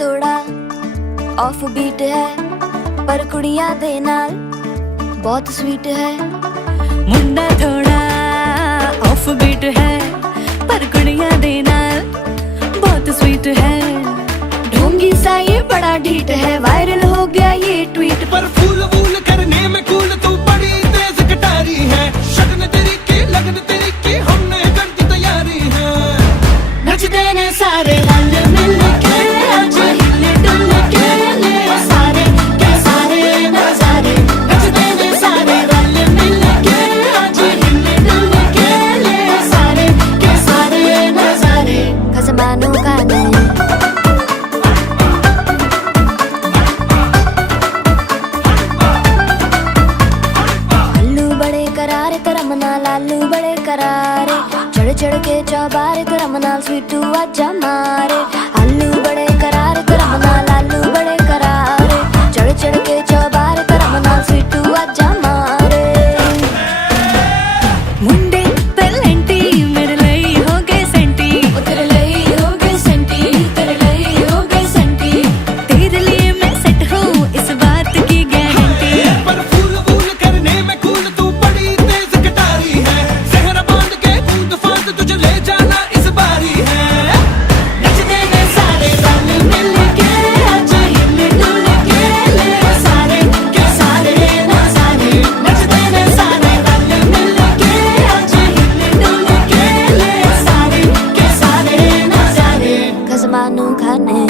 थोड़ा off beat है पर कुड़ियां दे नाल बहुत स्वीट है। मुंडा थोड़ा ऑफ बीट है पर कुड़ियां दे नाल बहुत स्वीट है। ढोंगी सा ये बड़ा ढीठ है, वायरल हो गया ये ट्वीट। पर फूल वूल करने में कूल तू बड़ी तेज कटारी है। शगन तेरी की लगन तेरी की हमने कर दी तैयारी है। नचते ने सारे रल मिल के आज हिले डुल के ले सारे के सारे नजारे। नचते ने सारे रल मिल के आज हिले डुल के ले सारे के सारे नजारे। खसमानों का नहीं लालू बड़े करारे, चढ़ चढ़ के चौबारे करम नाल स्वीटू आजा मारे। आलू बड़े करारे करम नाल लालू बड़े करारे, चढ़ चढ़ के चौबारे करम नाल स्वीटू आजा मारे। मुंडे पलेंटी मेरे लई हो गए सेंटी, तेरे लई हो गए सेंटी, तेरे लई हो गए सेंटी। तेरे लिए मैं सेट हूँ इस बात की गारंटी। पर फूल वूल करने में कूल तू बड़ी तेज कटारी है। जहर बांध के कूद फांद तुझे ले जाना इस बारी है। नचते ने सारे रल मिल के आज हिले डुल के ले सारे के सारे नजारे। नचते ने सारे रल मिल के आज हिले डुल के ले सारे के सारे नजारे। खसमानू खाने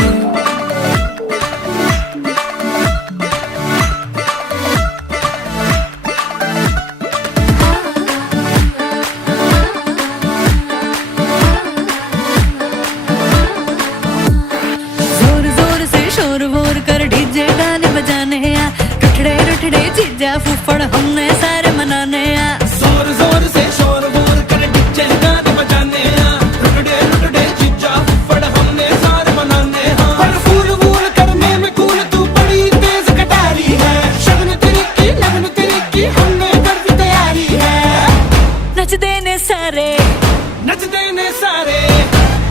जोर जोर से शोर वोर कर डीजे गाने बजाने आ। टुटड़े टुटड़े चीजा फुफड़ हमने सारे मनाने आ। जोर जोर से शोर वोर कर डीजे गाने बजाने आ। रुकड़े रुकड़े जीजा फड़ हमने सारे मनाने हैं। पर फूल वूल करने में कूल तू बड़ी तेज कटारी है। शगन तेरी की लगन तेरी की हमने कर दी तैयारी है। नचते ने सारे नचते ने सारे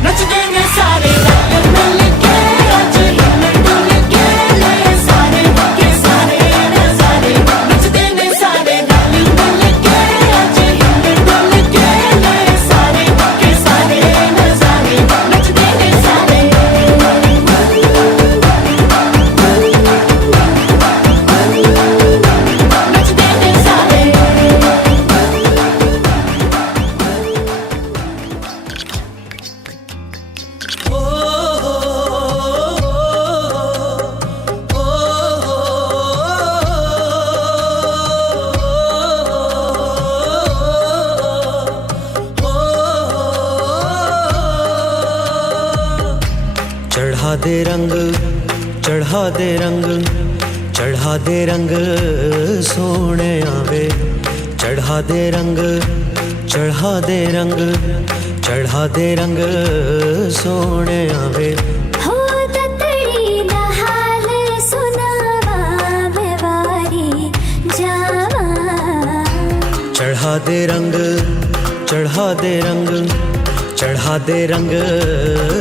नचते ने सारे रल मिल के आज हिले डुल के ले सारे के सारे नजारे। नचते ने सारे रल मिल के आज हिले डुल के ले सारे के सारे नजारे। नचते ने सारे नचते ने सारे। चढ़ा दे रंग चढ़ा दे रंग चढ़ा दे रंग सोने आवे। चढ़ा दे रंग चढ़ा दे रंग चढ़ा दे रंग सोने आवे। हो ततड़ी दा हाल सुनावा मैं वारी जावा। चढ़ा दे रंग चढ़ा दे रंग चढ़ा दे रंग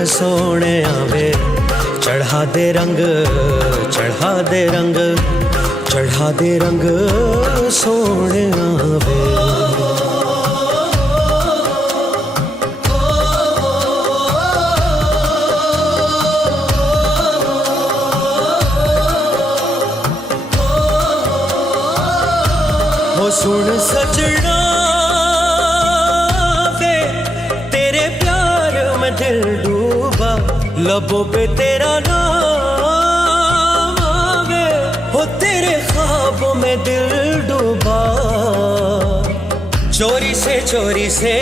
सोने आवे। चढ़ा दे रंग चढ़ा दे रंग चढ़ा दे रंग सोने आवे। हो सुन सजना वे तेरे प्यार में दिल डूबा। लबों पे तेरा नाम आवे। हो तेरे ख्वाबों में दिल डूबा। चोरी से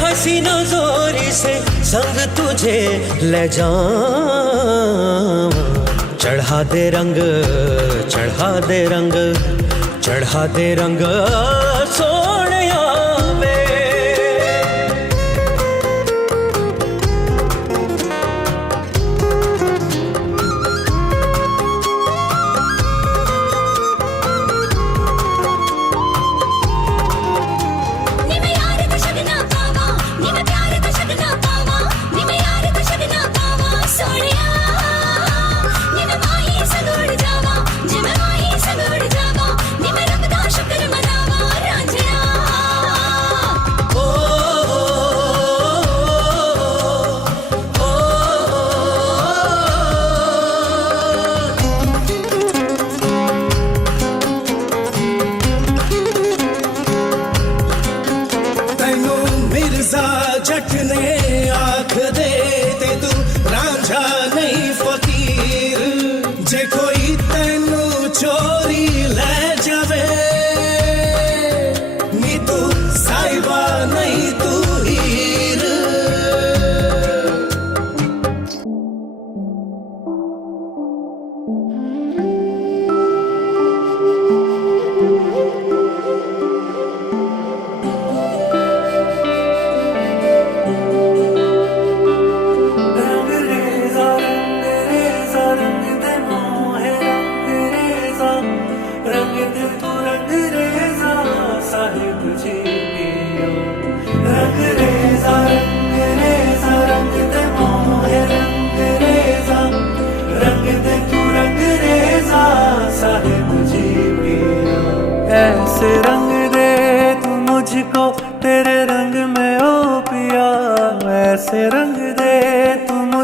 हसीना जोरी से संग तुझे ले जाऊं। चढ़ा दे रंग चढ़ा दे रंग चढ़ा दे रंग सोने आवे।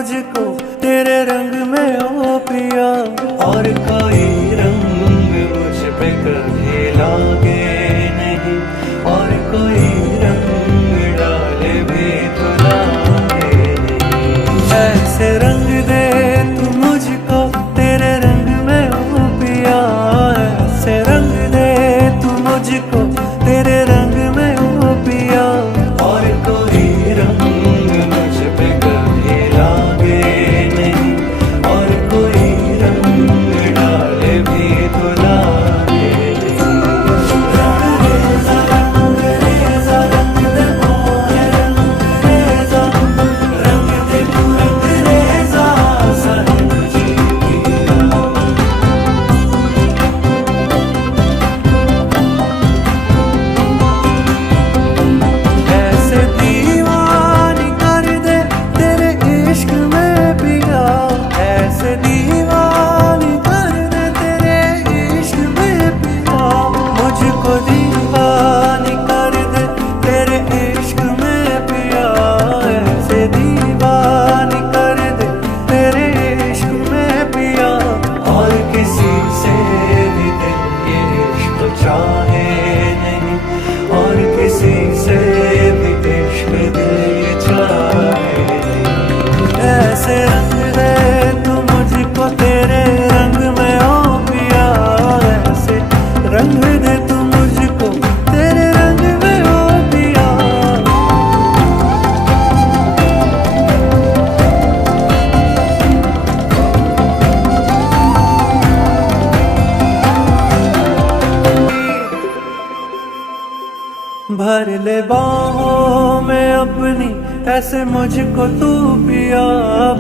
मुझको तेरे रंग में ओ पिया। और कोई रंग मुझ पे कभी लागे नहीं, और कोई रंग डाले भी तो लागे नहीं। ऐसे रंग दे तू मुझको तेरे रंग में ओ पिया। ऐसे रंग दे तू मुझको तेरे रंग में ओ पिया। और कोई रंग मुझ पे कभी लागे नहीं, और कोई रंग डाले भी तो लागे नहीं। रंग रेजा रंग दे मोहे रंग रेजा, रंग दे तू रंग रेजा साहिब जी किया। ऐसे दीवानी कर दे तेरे इश्क में पिया। ऐसे दीवानी कर दे तेरे इश्क में पिया। मुझको दीवानी कर दे तेरे इश्क में पिया। ऐसे दीवानी कर दे तेरे इश्क में पिया। और किसी से भी दिल ये इश्क चाहे नहीं, और किसी से भी इश्क दिल ये चाहे नहीं। ऐसे रंग दे तू मुझको तेरे रंग में ओ पिया। ऐसे रंग दे तू मुझको तेरे रंग में ओ पिया। भर ले बाहों में अपनी ऐसे मुझको तू पिया।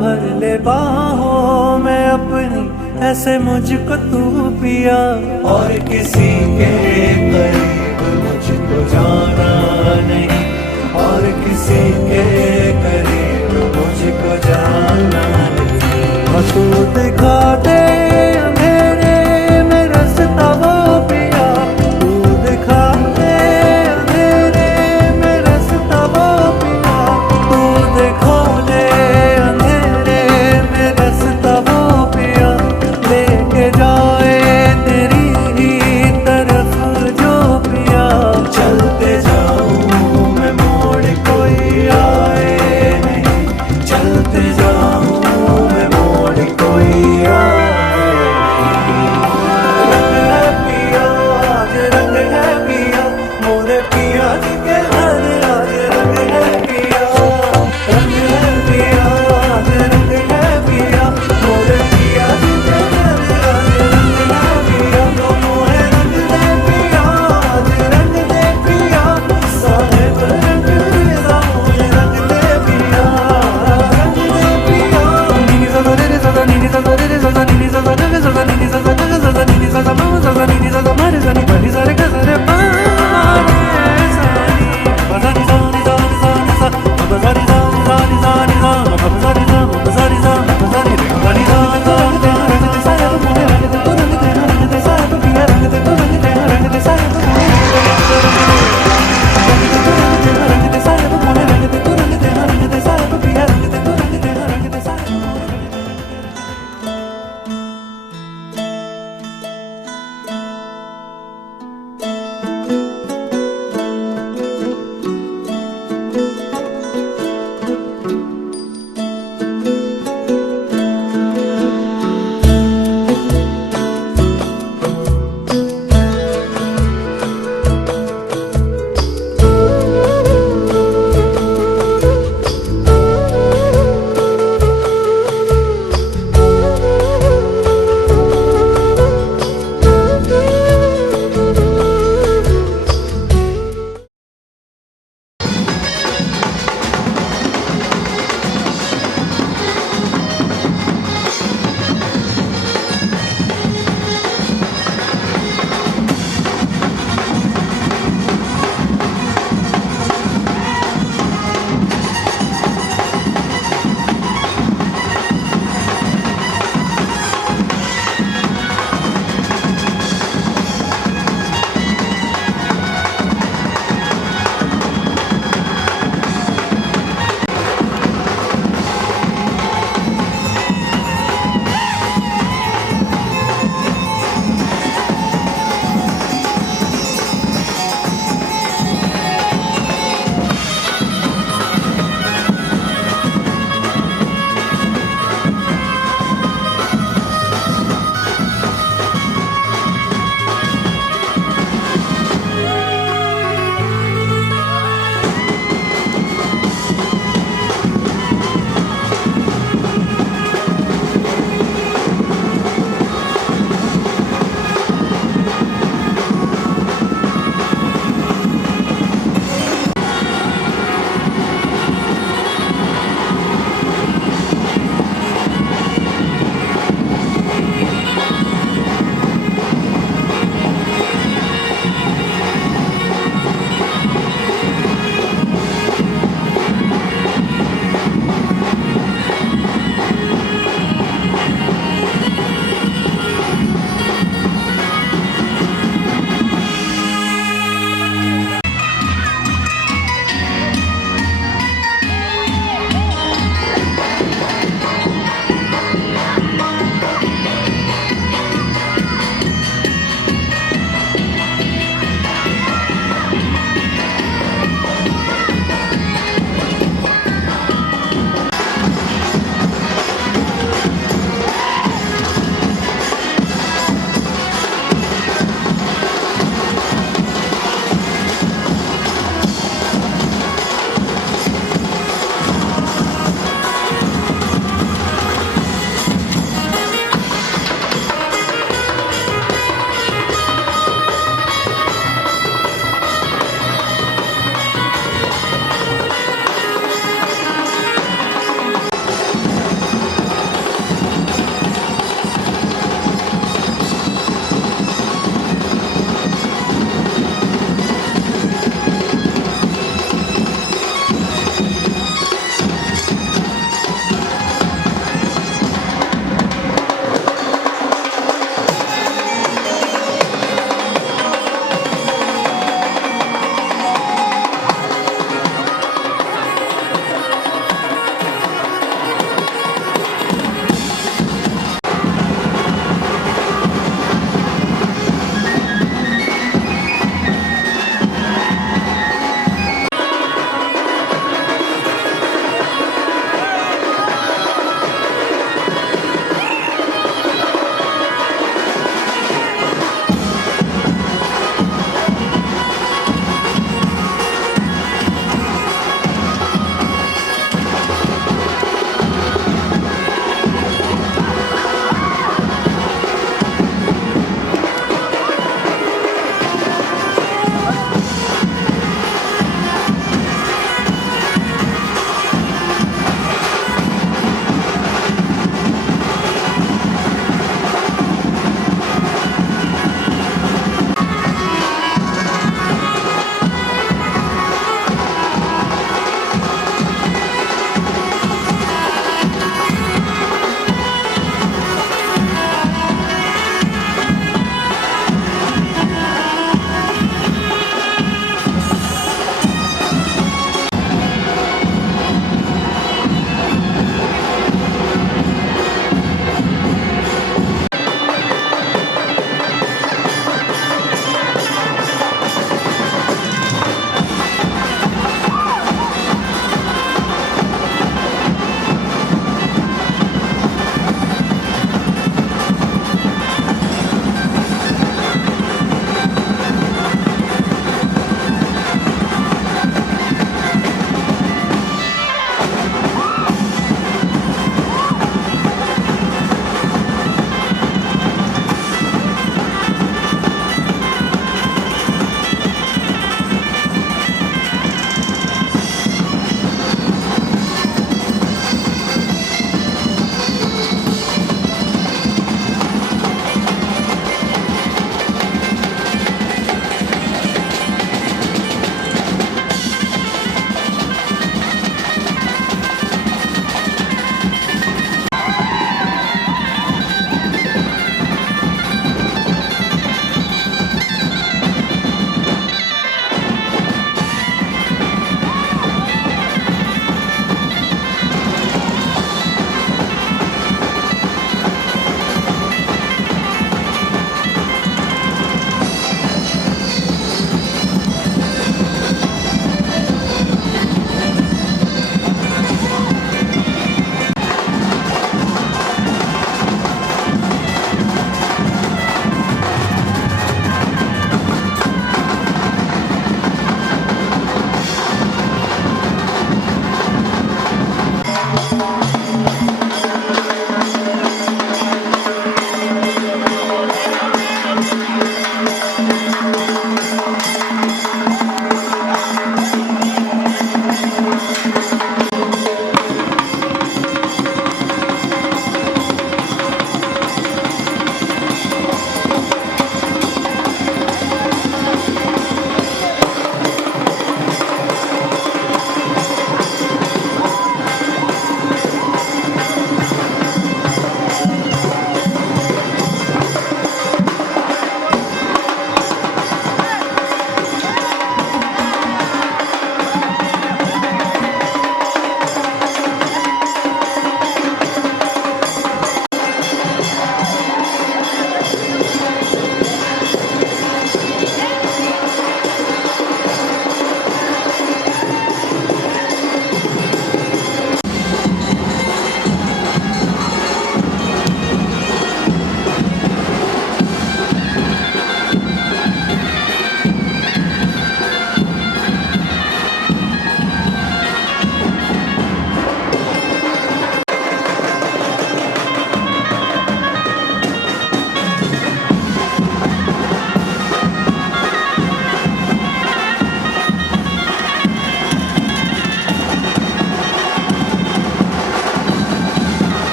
भर ले बाहों में अपनी ऐसे मुझको तू पिया। और किसी के करीब मुझको जाना नहीं, और किसी के करीब मुझको जाना नहीं। और तू दिखा दे अंधेरे में रास्ता वो पिया। तू दिखा दे अंधेरे में रास्ता वो पिया। तू दिखा दे अंधेरे में रास्ता वो पिया। लेके जाए तेरी ही तरफ जो पिया। चलते जाऊं मैं मोड़ कोई आए नहीं, चलते जाऊं मैं मोड़ कोई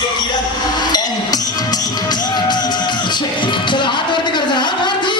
चला हात वरती करजा हात वरती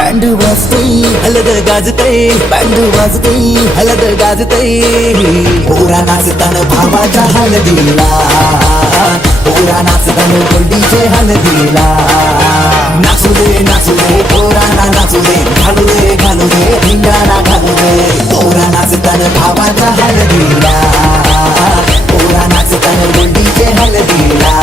बँड वाजते हलद गाजते बँड वाजते हलद गाजते पोरा नाचताना भावाच्या हलदीला पोरा नाचताना गोल्डीचे हलदीला नाचू दे पोरा नाचू दे घालू दे धिंगाणा घालू दे पोरा नाचताना भावाच्या हलदीला पोरा नाचताना गोल्डीचे हलदीला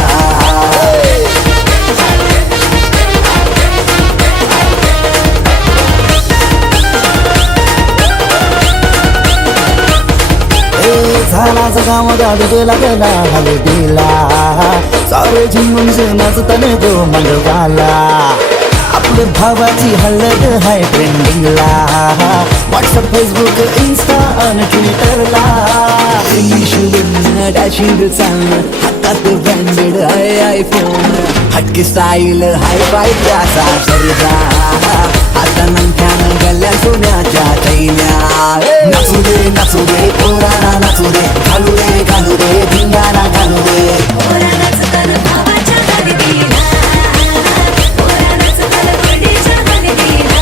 झाला सगळा गाडी लागला हलदीला सारे झिंगून नाचताना तो मंगवाला आपल्या भावाची हलद हाय ट्रेंडिंगला व्हॉट्सअप फेसबुक इन्स्टा आणि ट्विटरला इंग्लिश डॅशिंग चालणं हातात ब्रँडेड आहे आयफोन हटकी स्टाईल हाय फाय त्याचा शरीरा आता नंत्यानं गल्ल्या सोन्याच्या चैन्या नाचू दे पोराना नाचू दे घालू दे धिंगाणा घालू दे पोरा नाचताना भावाच्या हलदीला पोरा नाचताना गोडीच्या हलदीला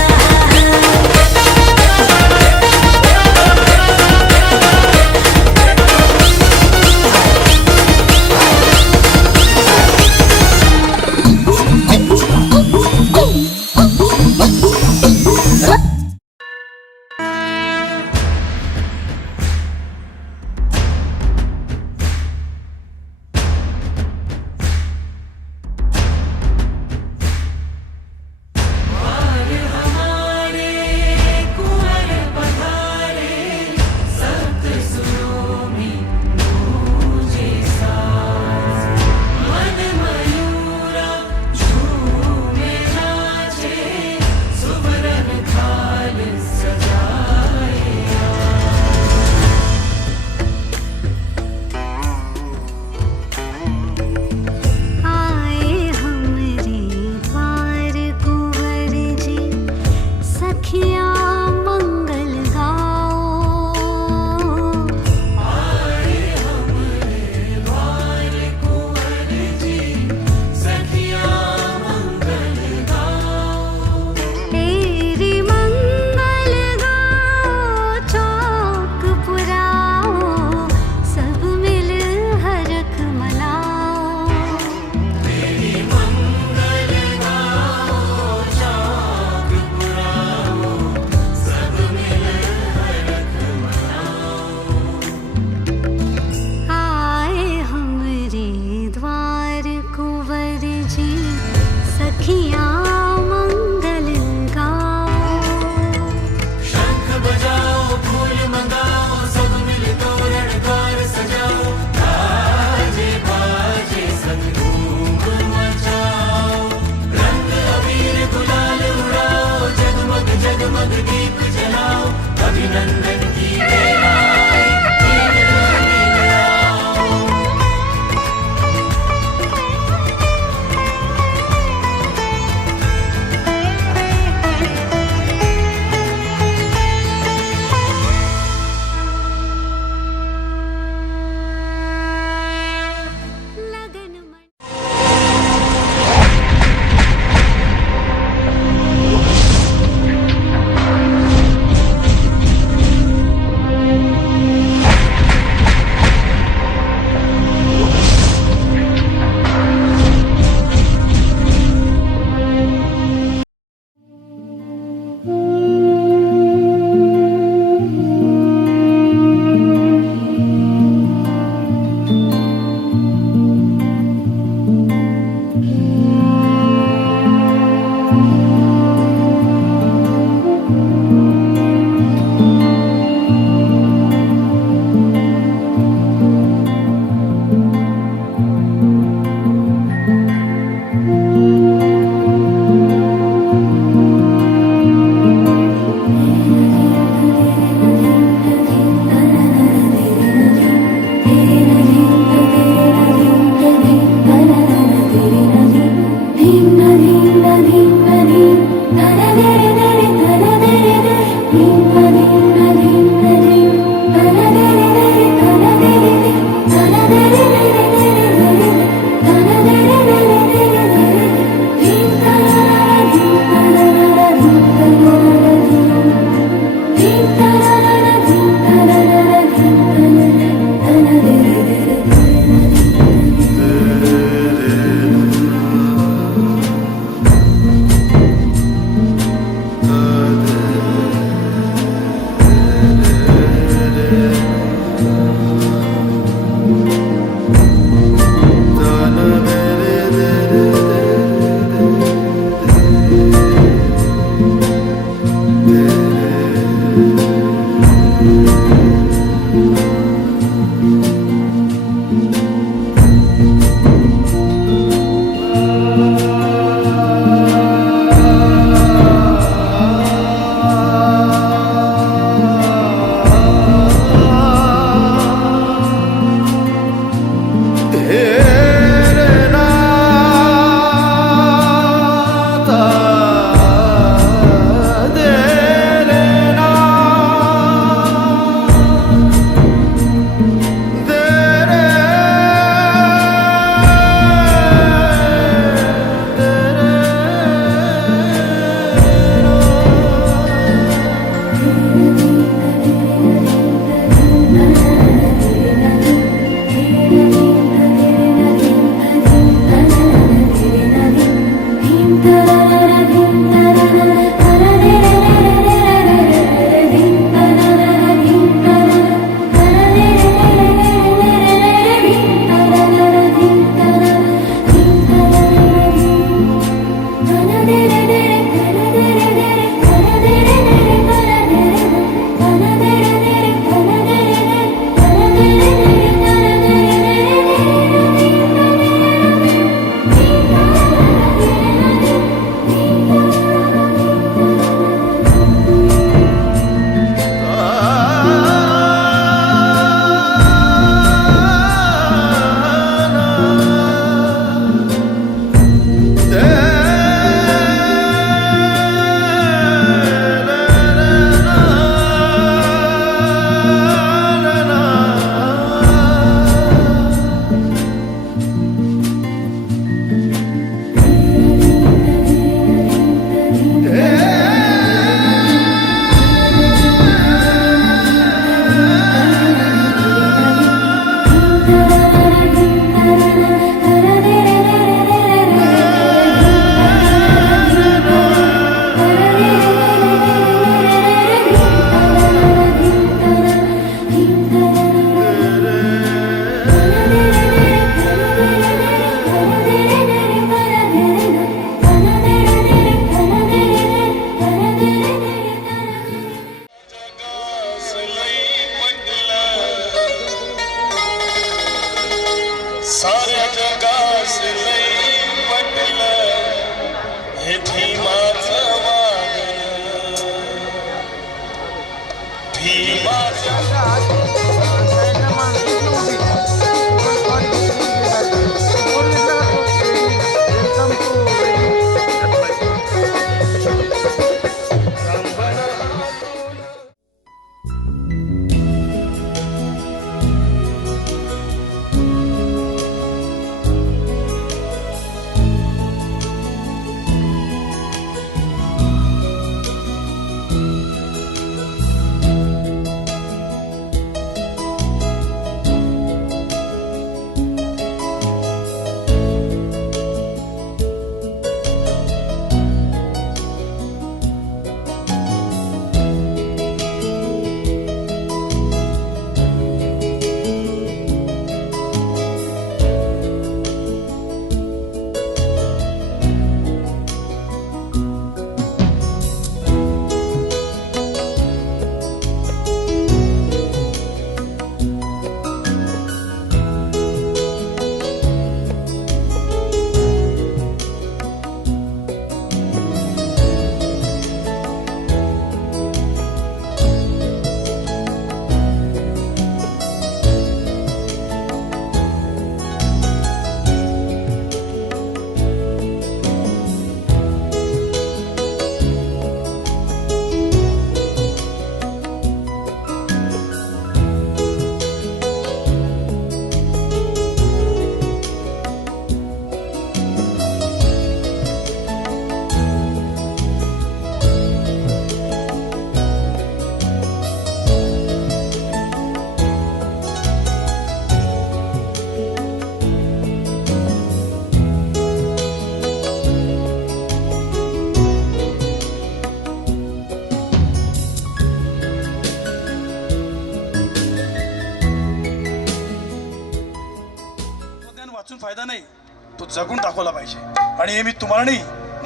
जगून दाखवला पाहिजे. आणि हे मी तुम्हाला नाही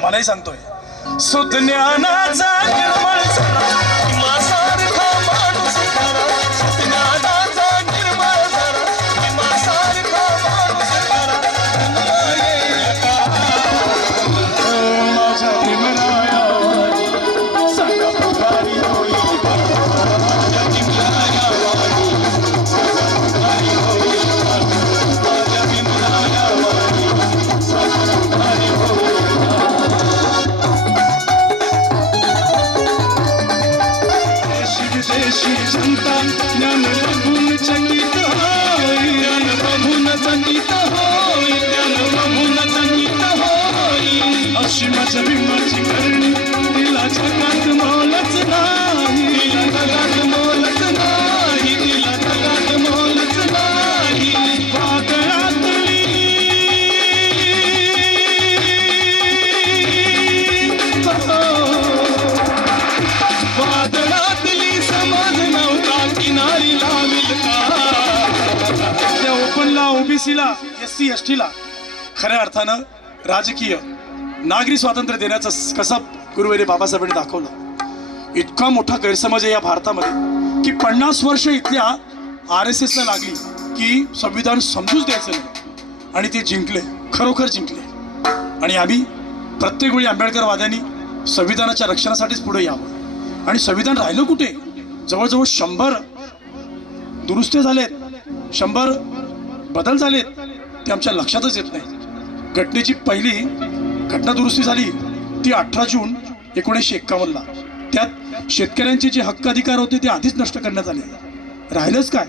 मलाही सांगतोय. सुज्ञानाचा निर्मळ झाला हिमासारखा माणूस खरा, सुज्ञानाचा निर्मळ झाला हिमासारखा माणूस खरा. माझ्या भीमराया सगळं पुकारी होईल, माझ्या भीमराया सगळं पुकारी होईल, माझ्या भीमराया सगळं पुकारी होईल. देशी जनता ज्ञान प्रभून चकित होई, ज्ञान प्रभून चकित होई, ज्ञान प्रभून चकित होई. अशी माझ्या भीमाची करणी तिला जगात मोलच नाही, तिला जगात मोलच नाही, तिला जगात मोलच नाही. वादळातली वादळातली समाज नव्हता किनारी लावेल का. त्या ओपनला ओबीसीला SC ST ला खऱ्या अर्थानं राजकीय नागरी स्वातंत्र्य देण्याचं कसं गुरुवेरी बाबासाहेबांनी दाखवलं. इतका मोठा गैरसमज आहे या भारतामध्ये की 50 वर्ष इथल्या RSS ला लागली की संविधान समजूच द्यायचं नाही, आणि ते जिंकले, खरोखर जिंकले. आणि आम्ही प्रत्येक वेळी आंबेडकरवाद्यांनी संविधानाच्या रक्षणासाठीच पुढे यावं. आणि संविधान राहिलं कुठे? जवळजवळ 100 दुरुस्त्या झालेत, 100 बदल झालेत, ते आमच्या लक्षातच येत नाही. घटनेची पहिली घटना दुरुस्ती झाली ती 18 जून 1951 ला. त्यात शेतकऱ्यांचे जे हक्क अधिकार होते ते आधीच नष्ट करण्यात आले. राहिलंच काय?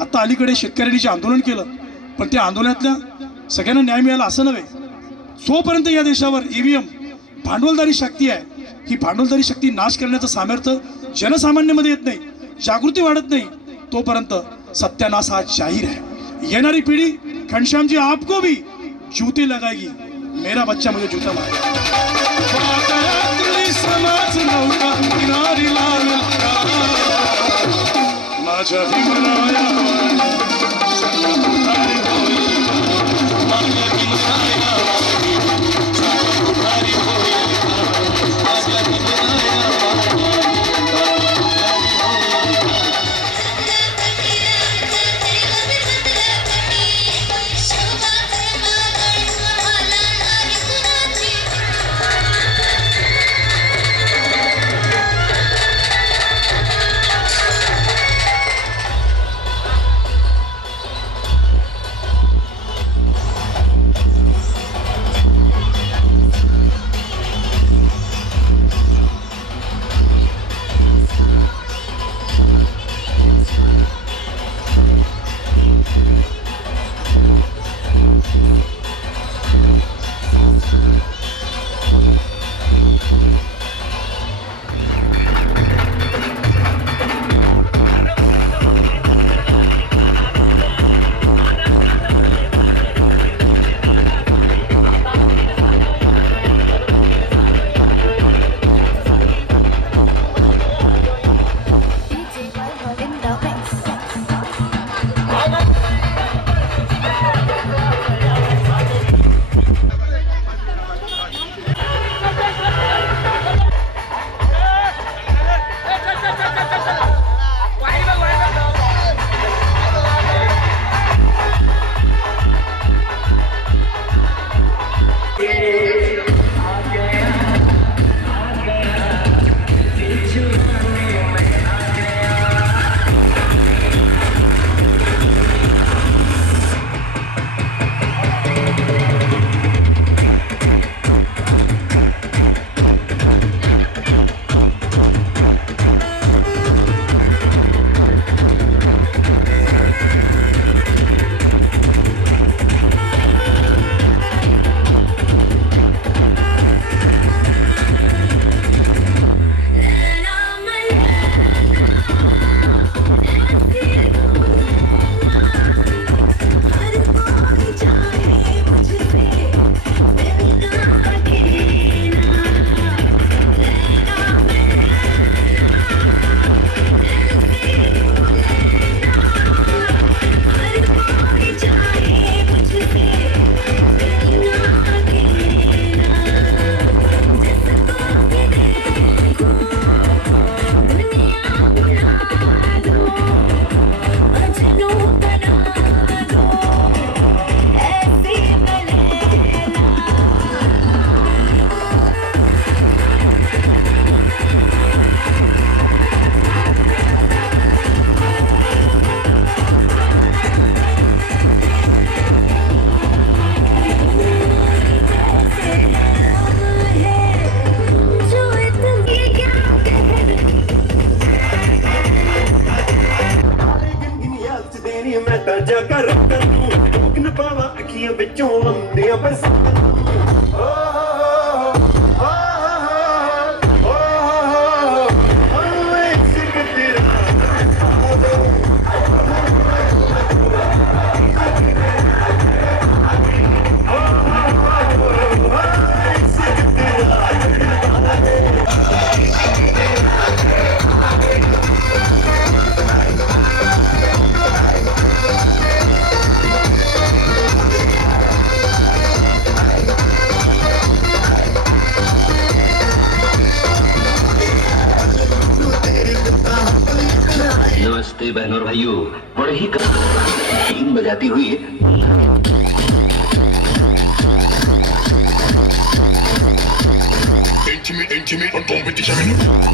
आता अलीकडे शेतकऱ्यांनी जे आंदोलन केलं, पण त्या आंदोलनातल्या सगळ्यांना न्याय मिळाला असं नव्हे. जोपर्यंत या देशावर EVM भांडवलदारी शक्ती आहे, ही भांडवलदारी शक्ती नाश करण्याचं सामर्थ्य जनसामान्यामध्ये येत नाही, जागृती वाढत नाही, तोपर्यंत सत्यानाश हा जाहीर है. येणारी पिढी घनश्याम जी आपको भी जूते लगाएगी, मेरा बच्चा मुझे जूता मारेगा. समाज नव्हता किनारी लावेल का, माझ्या भीमराया सगळं पुढारी होईल, माझ्या भीमराया सगळं पुढारी होईल, माझ्या भीमराया. नमस्ते बहनों और भाइयों, बड़े ही बीन बजाती हुई intimate और competition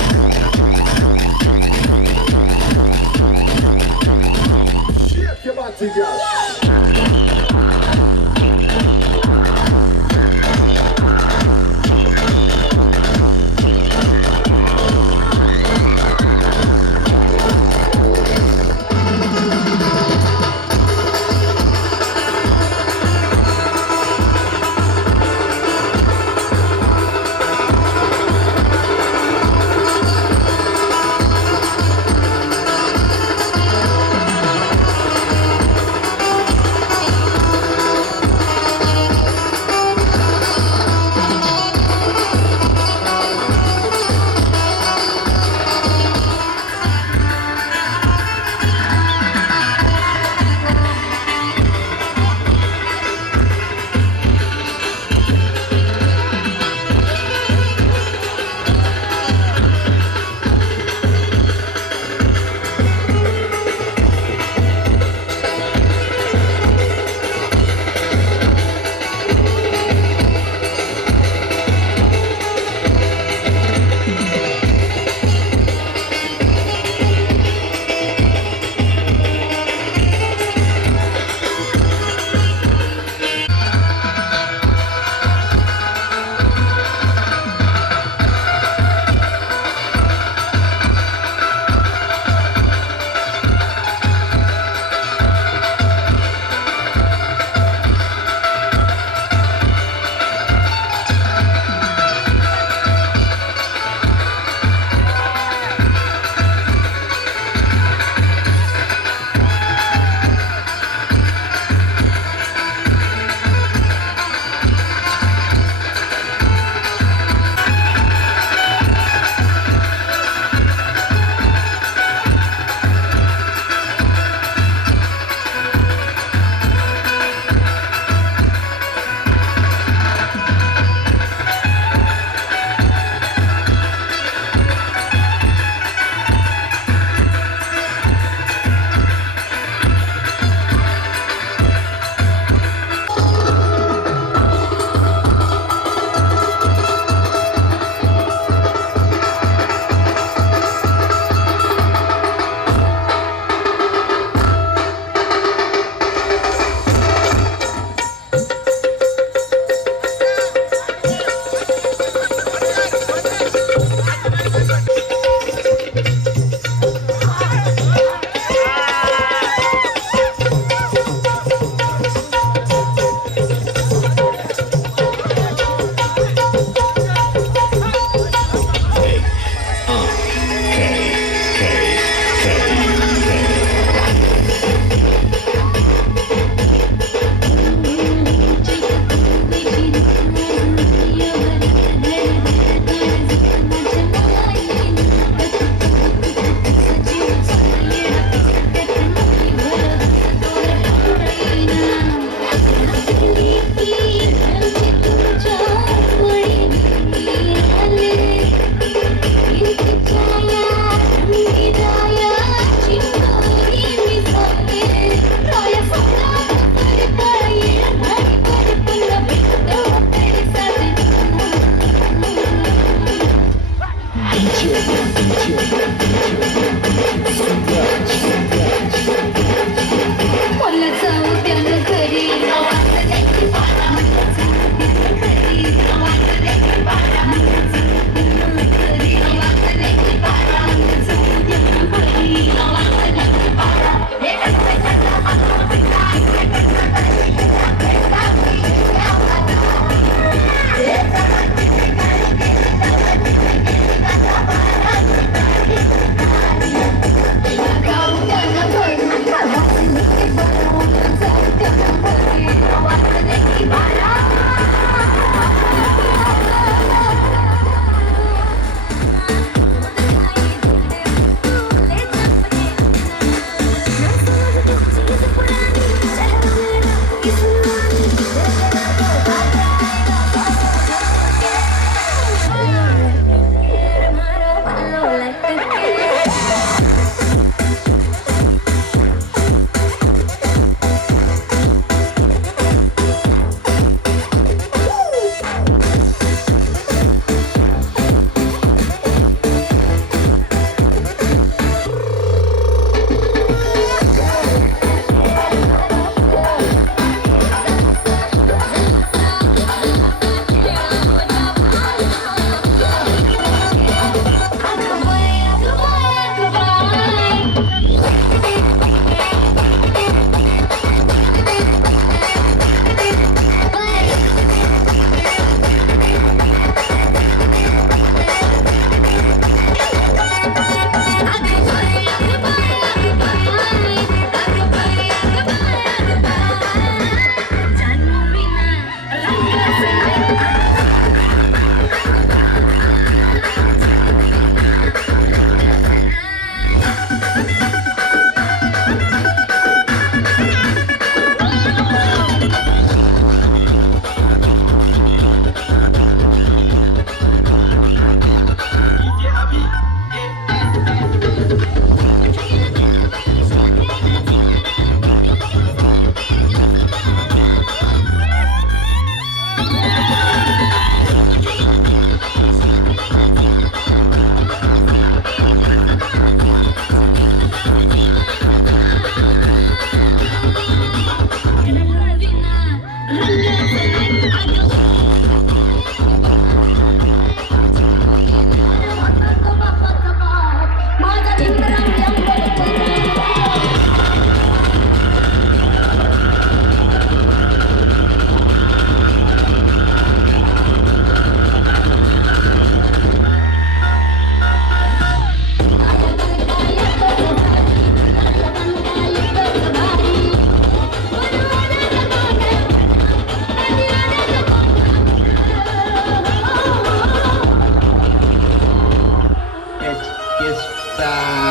right.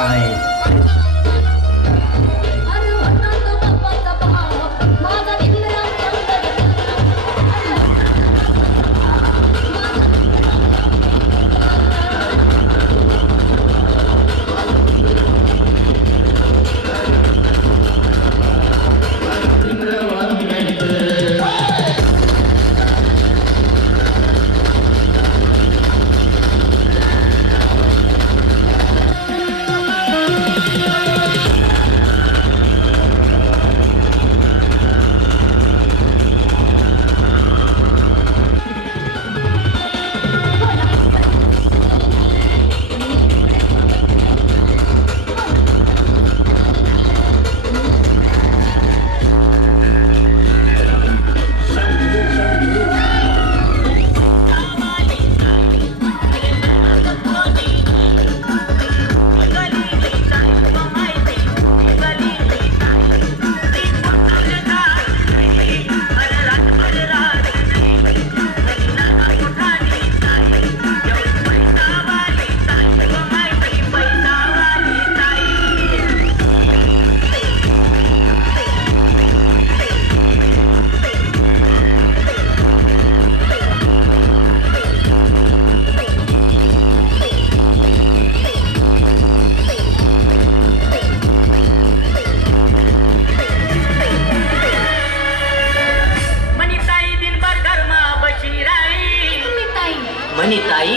मनीताई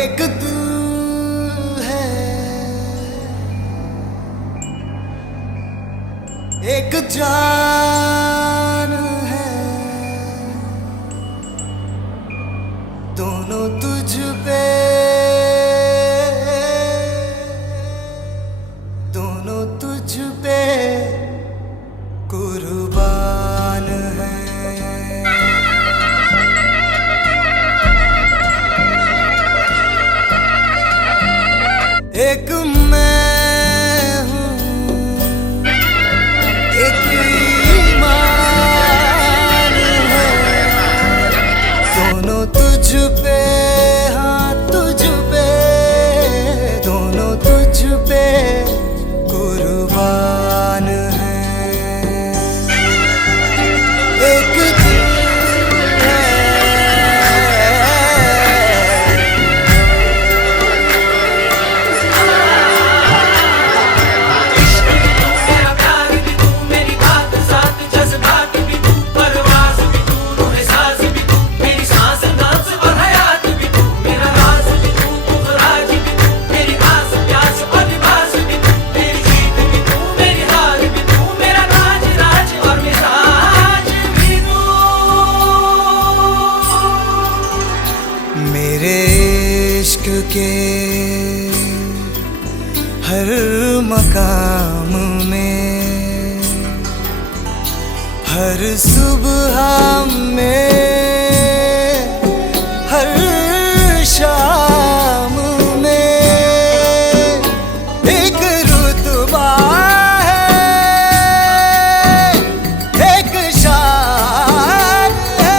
एक तू है, एक जान है, दोनों तुझ पे, दोनों तुझ पे कुर्बान है। एक मैं हूँ, एक ईमान है, दोनों तुझ पे के हर मकाम में, हर सुबह में, हर शाम में एक रुतबा है, एक शान है।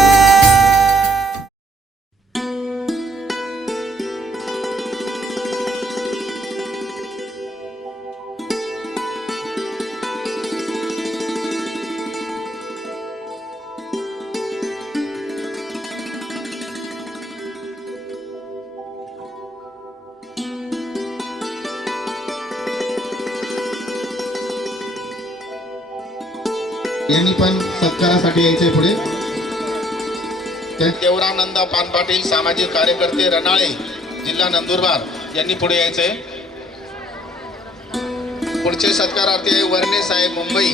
यांनी पण सत्कारासाठी यायचे पुढे. देवरानंदा पान पाटील सामाजिक कार्यकर्ते रनाळे जिल्हा नंदुरबार यांनी पुढे यायचे. पुढचे सत्कारार्थी आहे वर्णे साहेब मुंबई,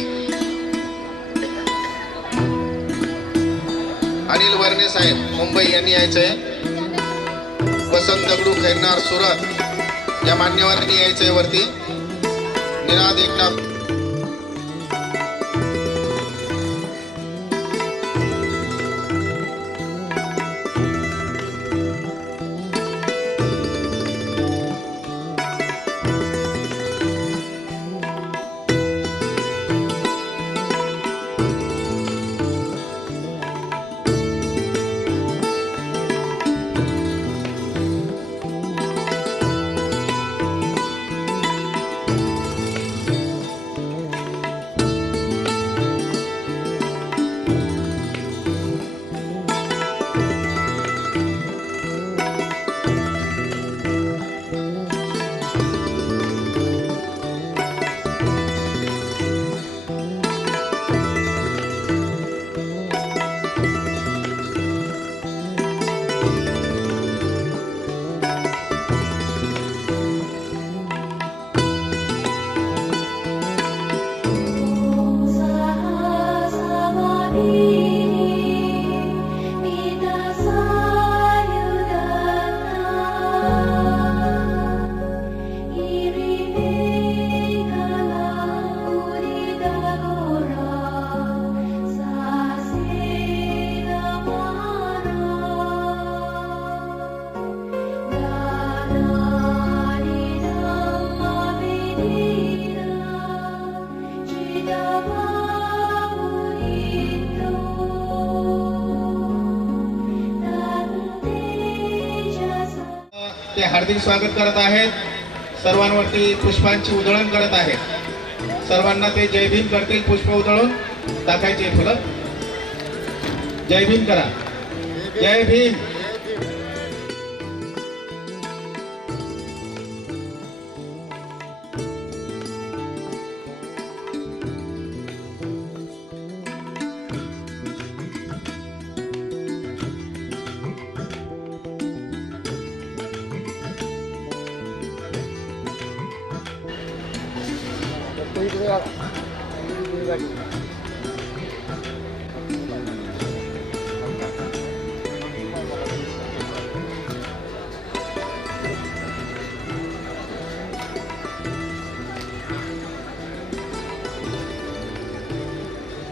अनिल वर्णे साहेब मुंबई यांनी यायचे. वसंत दगडू खैरनार सुरत या मान्यवरांनी यायचे वरती. निनाद एकनाथ ते हार्दिक स्वागत करत आहेत. सर्वांवरती पुष्पांची उधळण करत आहेत. सर्वांना ते जय भीम करतील. पुष्प उधळून टाकायचे फुलं. जय भीम करा. जय भीम.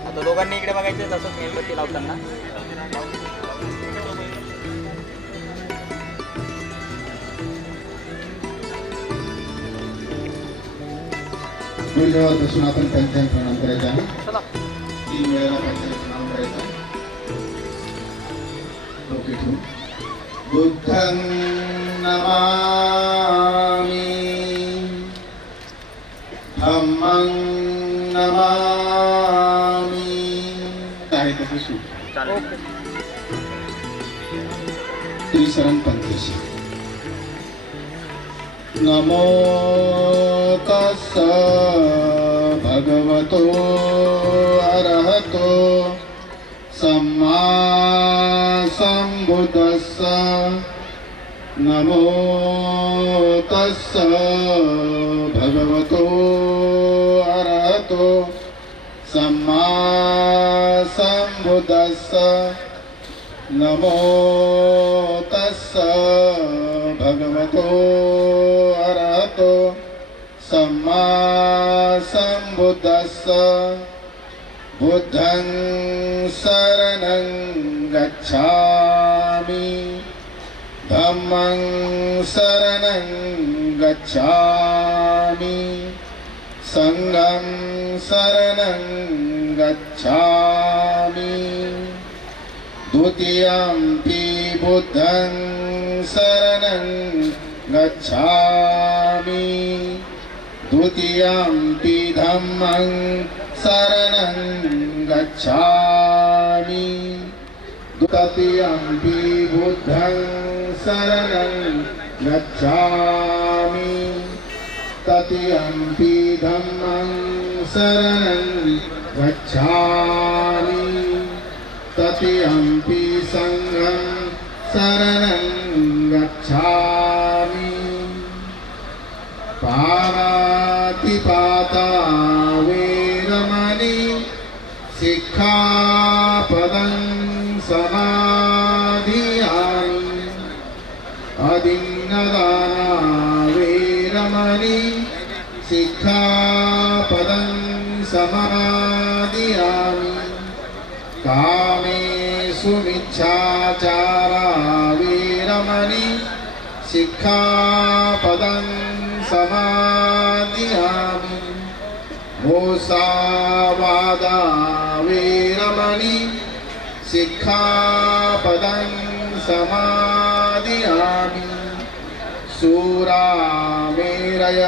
आता दोघांनी इकडे बघायचं तसंच मेणबत्ती लावताना. बसून आपण त्यांच्या प्रणाम करायचा आहे. 3 वेळेला त्यांच्या प्रणाम करायचा. बुद्धं नमामि, धम्मं नमामि. आहे तसं सुरू. त्रिशरण पंचदशी. नमो तस्स भगवतो अरहतो सम्मा संबुद्धस्स. नमो तस्स भगवतो अरहतो सम्मा संबुद्धस्स. नमो तस्स भगवतो भगवतो अरहतो सम्मा सम्बुद्धस्स बुद्धं शरणं गच्छामि धम्मं शरणं गच्छामि संघं शरणं गच्छामि द्वितीयंपि बुद्धं शरणं गच्छामि द्वितीयंपि धम्मं शरणं गच्छामि तृतीयंपि बुद्धं शरणं गच्छामि तृतीयंपि धम्मं शरणं गच्छामि तृतीयंपि संघं शरणं गच्छामि पाणातिपाता वेरमणि सिक्खापदं समाधियामि अदिन्नदाना वेरमणि सिक्खापदं समाधियामि कामेषु मिच्छाचारा वेरमणि सिक्खापदं समाधियामि मोसावादा वेरमणि सिक्खापदं समाधियामि सूरामेरय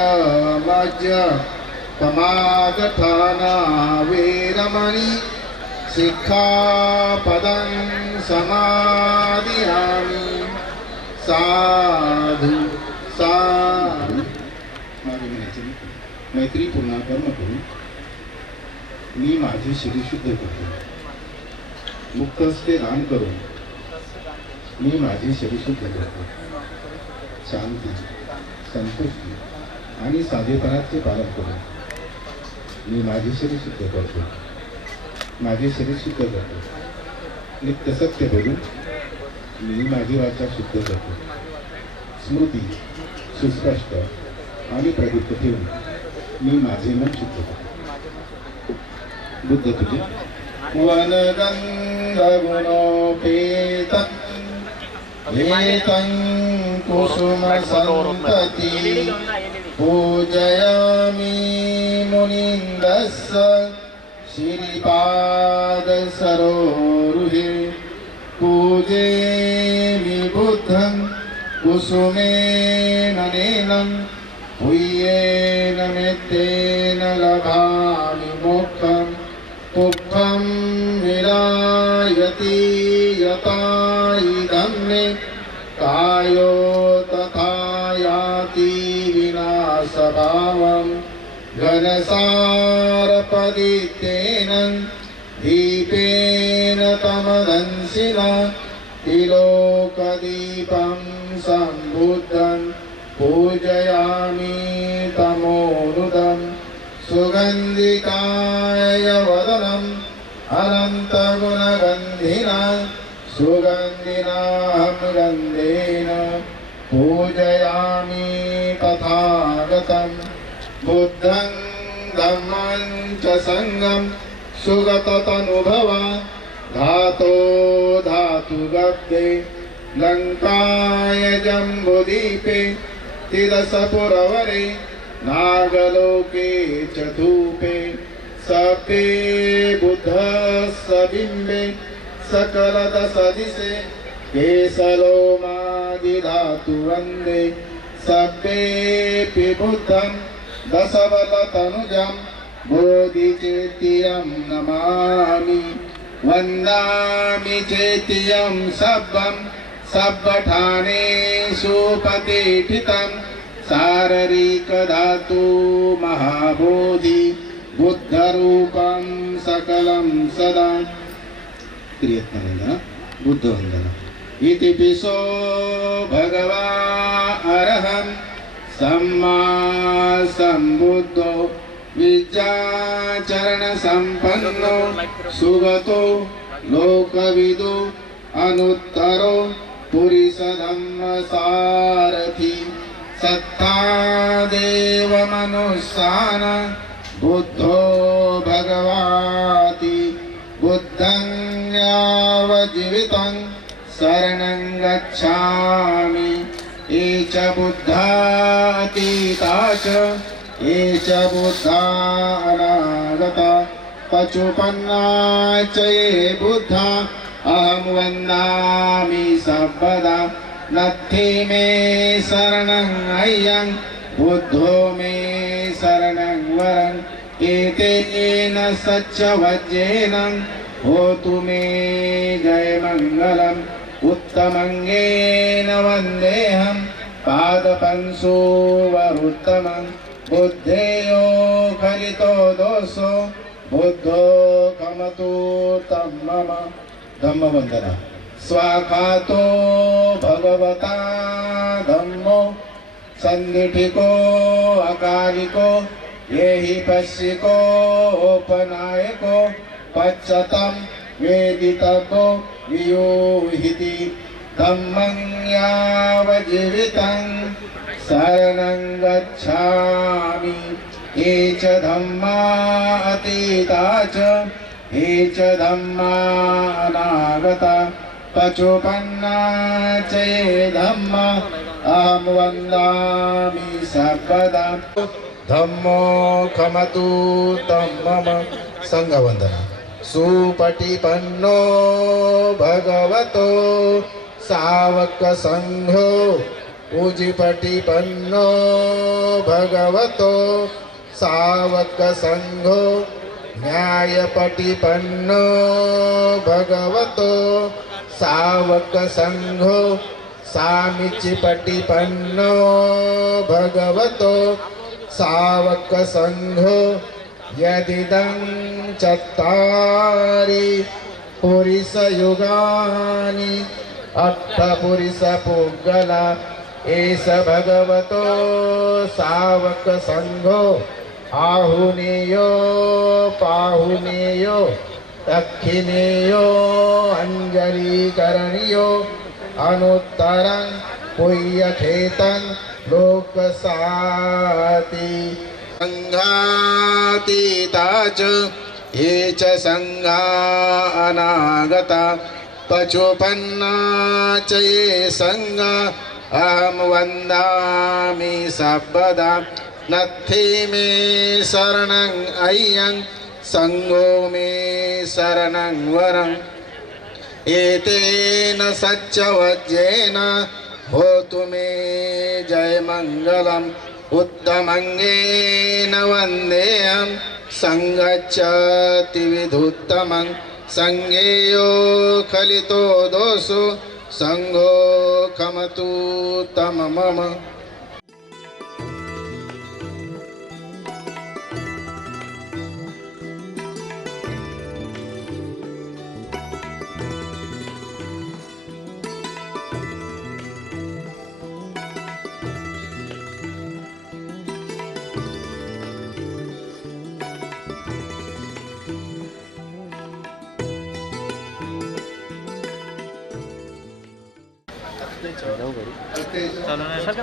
मज्ज पमादठाना वेरमणि सिक्खापदं समाधियामि साधु साधु मैत्रीपूर्ण कर्म करून मी माझे शरीर शुद्ध करतो मुक्तस्ते दान करून मी माझे शरीर शुद्ध करतो शांती संतुष्टी आणि साधेपणाचे पालन करून मी माझे शरीर शुद्ध करतो माझे शरीर शुद्ध करतो नित्य सत्य बोलून मी माझी वाचा शुद्ध करतो स्मृती सुस्पष्ट आणि प्रदीप्त ठेवून मी माझे मन शुद्ध करतो बुद्ध तुझे वनगन्धगुणोपेतं हेतं कुसुमसन्तति पूजयामि मुनीन्द्रस्य श्रीपादसरोरुहे पूजेमि बुद्धं कुसुमेन नेनं हुयेन मित्तेन लभामि मोक्षं पुष्पं विरायति यथा इदं मे कायो तथा याति विनाशभावं घनसारपदितेन दीपेन तमदंसिना तिलोकदीपं सम्बुद्धं पूजयामि तमोनुदं सुगन्धिकाय वदनम् अनन्तगुणगन्धिना सुगन्धिनाहं गन्धेन पूजयामि तथागतं बुद्धं धम्मं च संघं सुगततनुभवा धातो धातुगब्धे लङ्काय जम्बुदीपे तिरसपुरवरे नागलोके च धूपे सपे बुद्धस्य बिम्बे सकलदशदिशे केशलोमादिधातु वन्दे सभ्येऽपि बुद्धं दशबलतनुजं बोधिचेत्यं नमामि वन्दामि चेत्यं सब्बं सब्बठानेषु प्रतिष्ठितं शारीरिकधातु महाबोधि बुद्धरूपं सकलं सदा क्रियत्नवन्दना बुद्धवन्दना इति पिसो भगवा अरहं सम्मा सम्बुद्धो विद्याचरणसम्पन्नो सुगतो लोकविदो अनुत्तरो पुरीस धम्म सारथी सत्ता देव मनुष्यान बुद्धो भगवाति बुद्धं यावज्जीवितं शरणं गच्छामि ये च बुद्धातीता च ये च बुद्धा अनागता पचुपन्ना च ये बुद्धा अहं वन्दामि सर्वदा नत्थि मे शरणं अय्यं बुद्धो मे शरणं वरं एतेन सच्चवज्जेन होतु मे जयमङ्गलम् उत्तमङ्गेन वन्देऽहं पादपंसुवरुत्तमं बुद्धेयो खलितो दोषो बुद्धो खमतु तं मम धम्मवन्दना स्वाखातो भगवता धम्मो सन्दिठिको अकालिको येहि पश्यिको उपनायको पच्यतं वेदितव्यो वियोहिति धम्मं यावज्जीवितं शरणं गच्छामि ये च धम्मा अतीता च ये च धम्मा अनागता पचुपन्ना च ये धम्मा अहं वन्दामि सर्वदा धम्मो खमतु तं मम संघवन्दना सुपटिपन्नो भगवतो सावक संघो उजिपटिपन्नो भगवतो सावक संघो न्यायपटिपन्नो भगवतो सावक संघो सामिचिपटिपन्नो भगवतो सावक संघो यदिदं चत्तारि पुरिसयुगानि अट्ठपुरिसपुग्गला एष भगवतो सावक संघो आहुनेयो पाहुनेयो दक्षिणेयो अंजलिकरणीयो अनुत्तरं पुय्यखेतं लोकसाति संघातीता च ये च संघा अनागता पचुपन्ना च ये संघा अहं वन्दामि सर्वदा नत्थि मे शरणं अय्यं संघो मे शरणं वरं एतेन सच्चवज्जेन होतु मे जयमङ्गलम् उत्तमङ्गेन वन्देऽहं सङ्गच्छति विधुत्तमं सङ्गेयो खलितो दोषो सङ्गो खमतु तं मम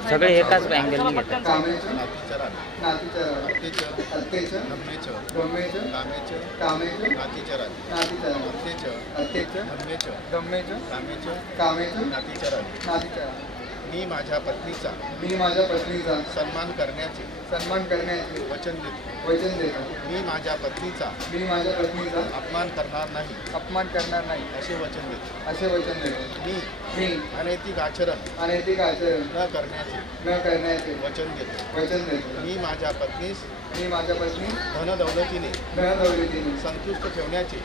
सगळे एकाच अँगलने घेतात मी माझ्या पत्नीचा सन्मान करण्याचे वचन देतो मी माझ्या पत्नीचा अपमान करणार नाही असे वचन देतो मी अनैतिक आचरण न करण्याचे वचन देतो मी माझ्या पत्नीस धनदौलतीने संतुष्ट ठेवण्याचे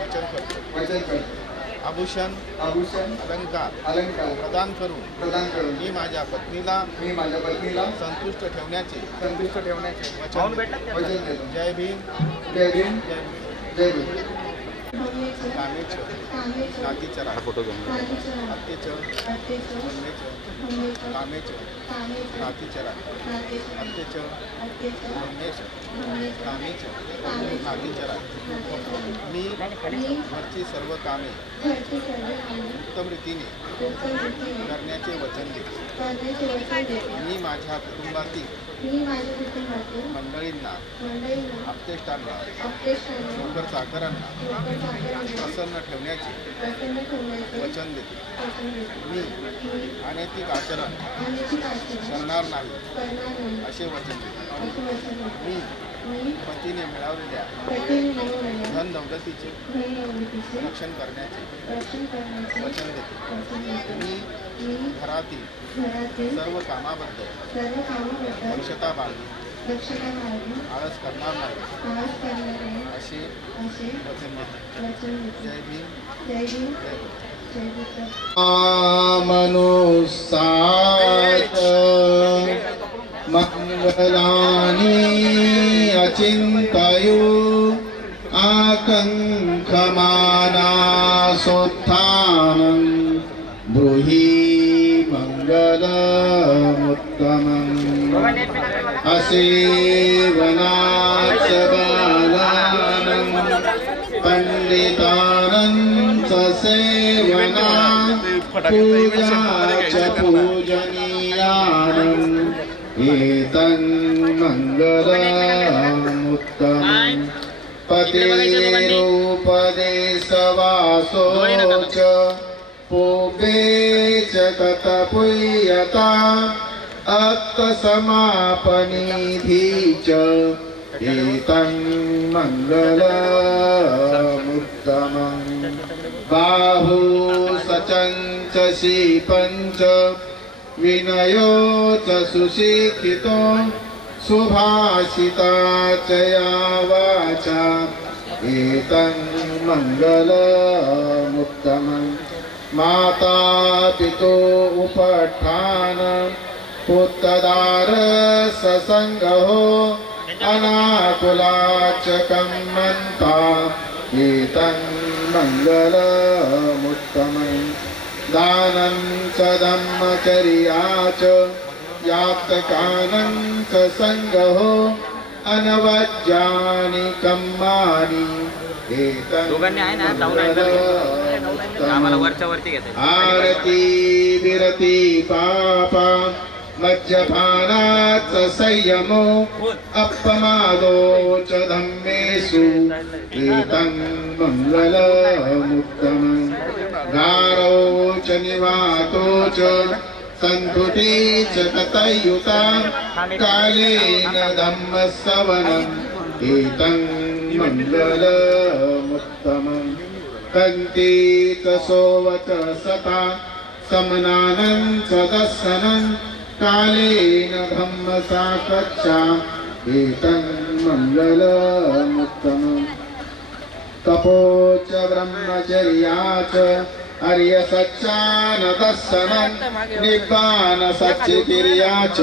वचन करतो आभूषण अलंकार प्रदान करून मी माझ्या पत्नीला संतुष्ट ठेवण्याचे वचन देतो जय भीम जय भीम. कामेच नातीचरा अत्तेच कामेच नातीचरा अत्तेच कामेच नातीचरा मी घरची सर्व कामे उत्तम रीतीने करण्याचे वचन देते मी माझ्या कुटुंबातील मंडळींना आप्तेष्टांना नोकर चाकरांना प्रसन्न ठेवण्याचे वचन देते मी अनैतिक आचरण करणार नाही असे वचन देते मी पतीने मिळवलेल्या धन दौलतीचे रक्षण करण्याचे वचन देते मी घरातील सर्व कामाबद्दल दक्षता बाळगली आळस करणार नाही असे वचन देते जय भीम जय बुद्ध मनुसात मंगलानि अचिंतयु आकंखमानासोत्थानं ब्रूहि मंगलमुत्तमम् असेवनाच बालानं पंडितानं च सेवना पूजा च पूजनीयानं एतन्मङ्गलमुत्तमम् पतेरुपदेशवासो च पूर्वे च ततपुय्यता अत्तसमापनिधि च एतन्मङ्गलमुत्तमम् बाहु सचञ्च शीपञ्च विनयो च सुशिक्षितो सुभाषिता च या वाचा एतन्मङ्गलमुत्तमम् माता पितो उपठान पुत्रदार ससङ्गहो अनाकुलाच कम्मन्ता एतन्मङ्गलमुत्तमम् दानं च धम्मचर्या च याप्तकानं च सङ्गहो अनवज्यानि कम्मानि दोघांनी आहे ना जाऊन आम्हाला वरच्या वरती घेते आरती विरती पापा मज्जपानाच संयमो अपमादो च धम्मेषु एतं मंगलमुत्तमम् गारो च निवातो च सन्तुति च कतयुता कालेन धम्मश्रवणम् एतं मंगलमुत्तमम् कन्ति च सोवच सता समनानं च दर्शनं कालेन धम्मसाकच्छा एतं मंगलमुत्तमम् तपो च ब्रह्मचर्या च आर्यसच्चान दर्शनं निब्बान सच्चिकिर्या च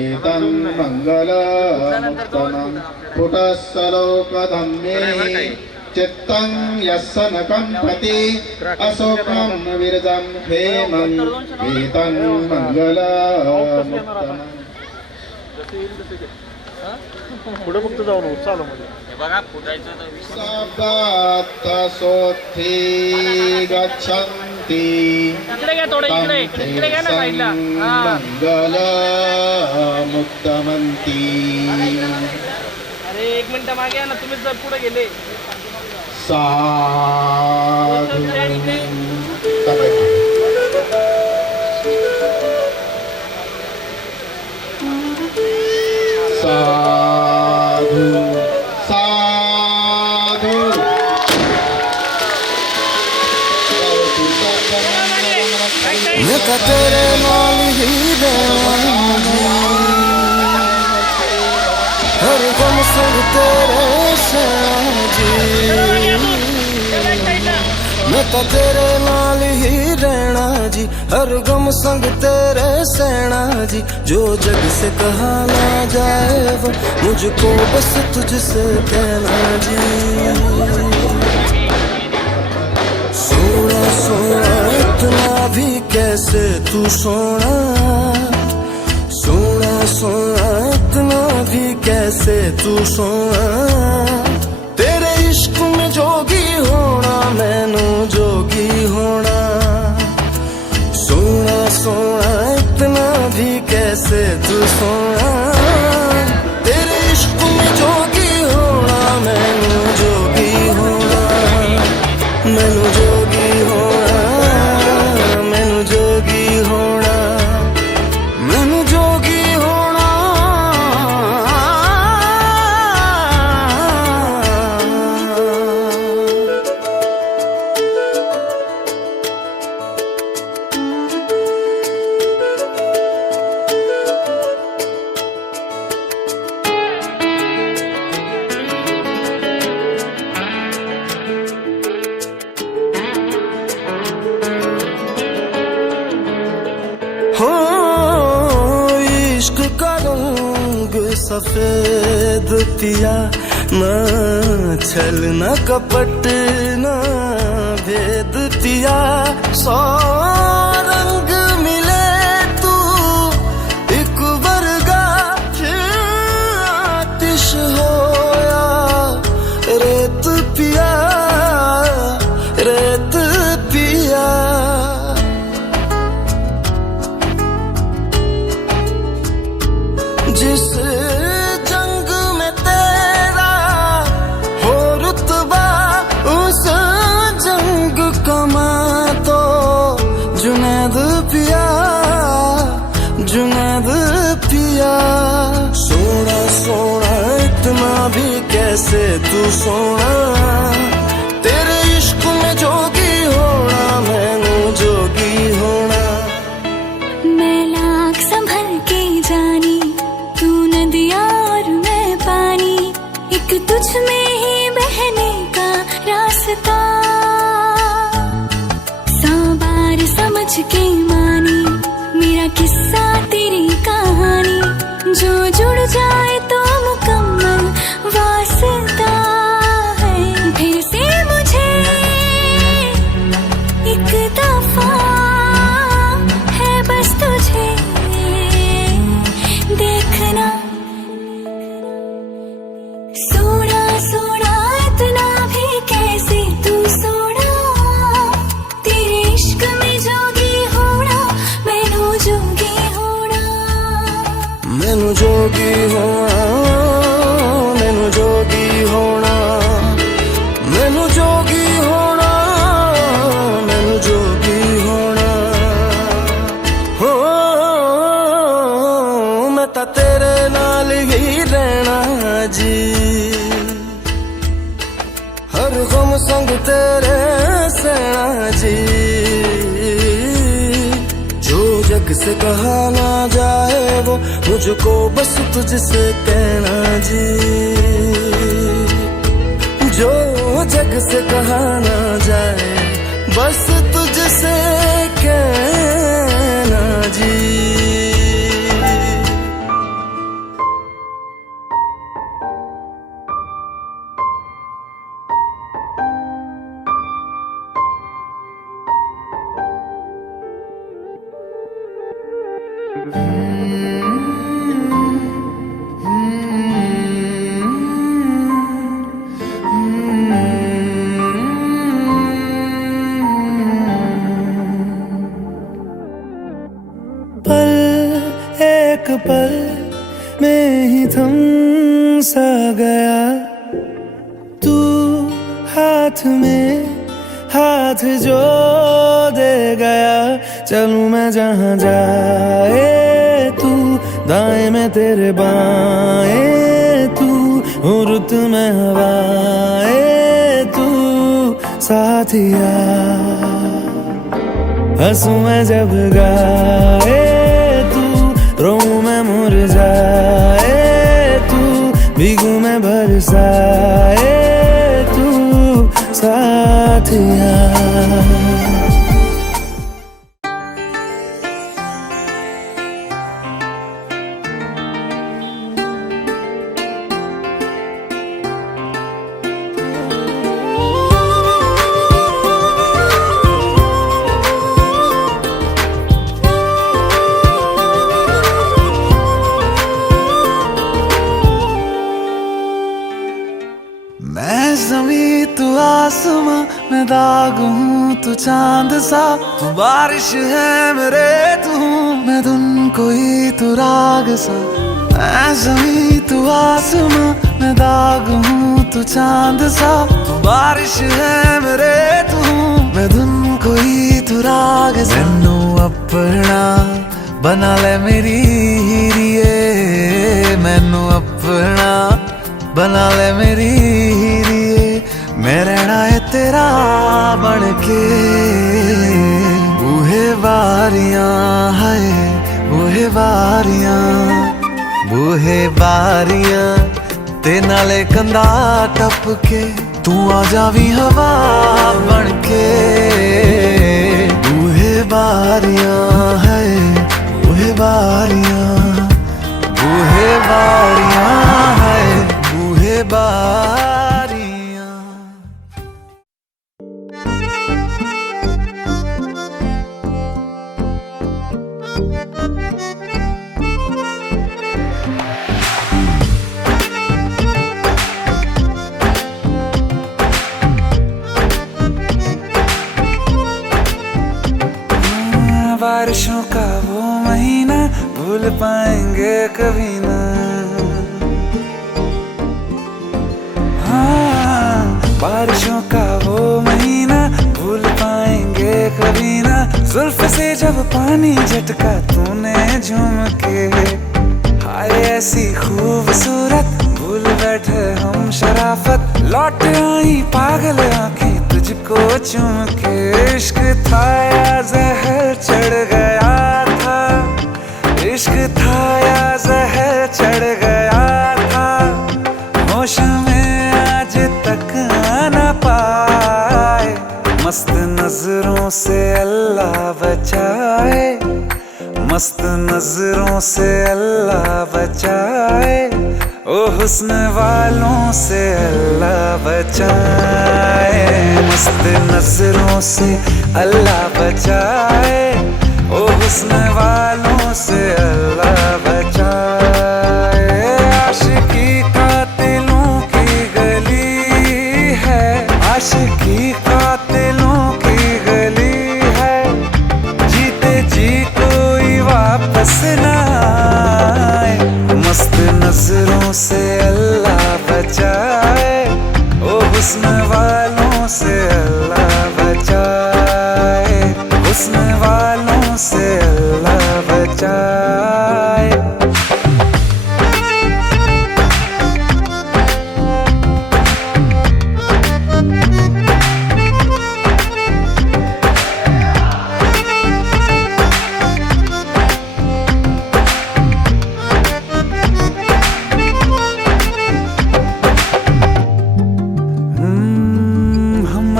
एतं मंगलमुत्तमम् पुटस्थलोकधम्मे चित्तं यस्य न कम्पति अशोकं विरजं क्षेमम् एतं मंगलमुत्तमम् पुढे फक्त जाऊन चालू मध्ये बघा फुटायचं तर सप्तसोत्थी गच्छन्ति इकडे घ्या थोडं इकडे घ्या ना साईडला मंगलमुत्तमन्ति अरे 1 मिनिट मागे या ना तुम्ही जर पुढे गेले साधु साधु साधु मैं का तेरे नाल ही रहना हर गम संग तेरे साजी मैं का तेरे नाल ही रहना जी हर गम संग तेरे सहना जी जो जग से कहा ना जाए वो मुझको बस तुझसे कहना जी सोना सोना इतना भी कैसे तू सोना, सोना सोना इतना भी कैसे तू सोना, तेरे इश्क में जोगी होना मैनू जोगी होना, सोना सोना इतना भी कैसे तू सोना, तेरे इश्क में जोगी होना मैनू जोगी होना, मैनू जोगी होना, मैनू जोगी होना, मैनू जोगी होना। हो इश्क का रंग सफेद पिया, न छल न कपट न भेद पिया, सौ रंग मिले तू एक वर्गा, फिर आतिश होया रेत पिया, रेत पिया। जिस जंग में तेरा हो रुतबा, उस जंग कमा तो जुनैद पिया, जुनैद पिया। सोना सोना इतना भी कैसे तू सोना, तेरे इश्क में जोगी होना मैनू जोगी होना। मैं लाख संभल के जानी, तू नदिया और मैं पानी, एक तुझ में ही बहने का रास्ता, 100 बार समझ के मानी मेरा किस्सा तेरी कहानी, जो जुड़ जाए तो मुकम्मल वास्ता है। फिर से मुझे एक दफा है बस तुझे देखना, सोना सोना इतना भी कैसे तू सोना, तेरे इश्क में जोगी होना मैनू जोगी होना, मैनू जोगी होना, मैनू जोगी होना, मैनू जोगी होना, मैनू जोगी होना। हो मैं तां तेरे नाल ही रहना जी, हर गम संग तेरे सहना जी, जो जग से कहा ना जाए वो मुझको बस तुझसे कहना जी, जो जग से कहा ना जाए बस तुझसे कहना जी। पल एक पल में ही थम सा गया, तू हाथ में हाथ जो दे गया, चलूं मैं जहां जाए तू, दाएं में तेरे बाएं तू, हो रुत में हवाएं तू साथिया, हंसूं मैं जब गाए तू, रोऊं मैं मुरझाए तू, भीगूं मैं बरसाए तू साथिया। चांद सा, तू बारिश है मेरे तू मैं धुन कोई तू राग सा, मैं जमी तू आसमां मैं दाग हूँ तू चांद सा, तू बारिश है मेरे तू मैं धुन कोई तू राग सा। मैनू अपना बना ले मेरी हीरिए, मैनू अपना बना ले मेरी हीरिए, मैं रहना है तेरा बन के। बूहे बारियां है बूहे बारियां, बूहे बारियां ते नाले कंधा टप के, तू आ जावी हवा बन के। बूहे बारियां है बूहे बारियां, बूहे बारियां है बूहे बारियां। बारिशों का वो महीना भूल पाएंगे कभी ना, हाँ बारिशों का वो महीना भूल पाएंगे कभी ना। जुल्फ से जब पानी झटका तूने झूम के, हाय ऐसी खूबसूरत भूल बैठे हम शराफत, लौट आई पागल आंखें तुझको चूम के। इश्क था या जहर चढ़ गया था, इश्क था या जहर चढ़ गया था, होश में आज तक आना पाए, मस्त नजरों से अल्लाह बचाए, मस्त नजरों से अल्लाह बचाए, ओ हुस्न वालों से अल्लाह बचाए, मस्त नजरों से अल्लाह बचाए, ओ हुस्न वालों से अल्लाह बचाए। आशिकी कातिलों की गली है, आशिकी कातिलों की गली है, जीते जी कोई वापस ना आए, मस्त नजरों से अल्लाह बचाए, ओ हुस्न वालों से अल्लाह बचाए, हुस्न वालों से अल्लाह बचाए।